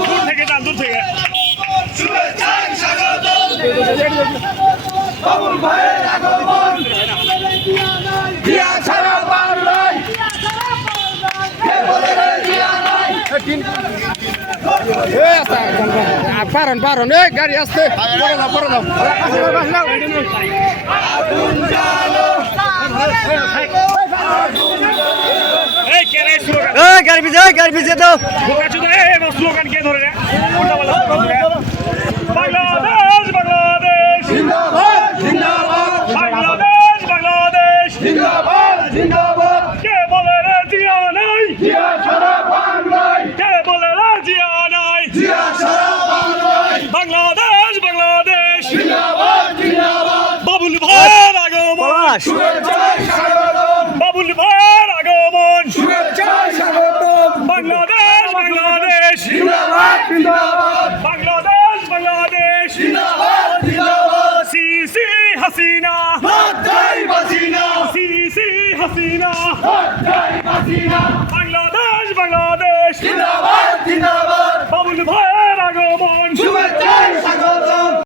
দূর থেকে যান, দূর থেকে। পারন পারন গাড়ি আসতে গাড়ি পিছিয়ে দাও স্লোগান কে ধরে বাংলাদেশ বাংলাদেশ জিন্দাবাদ জিন্দাবাদ বাংলাদেশ বাংলাদেশ জিন্দাবাদ জিন্দাবাদ কে বলে রে জিয়া নাই জিয়া সারা বাংলায় কে বলে রে জিয়া নাই জিয়া সারা বাংলায় বাংলাদেশ বাংলাদেশ জিন্দাবাদ জিন্দাবাদ বাবুল ভাইয়ের আগমন শুভেচ্ছায় স্বাগতম বাবুল ভাইয়ের আগমন শুভেচ্ছায় স্বাগতম বাংলাদেশ বাংলাদেশ জিন্দাবাদ জিন্দাবাদ বাংলাদেশ বাংলাদেশ জিন্দাবাদ জিন্দাবাদ সিসি হাসিনা মাতাই বাসিনা সিসি হাসিনা মাতাই বাসিনা বাংলাদেশ বাংলাদেশ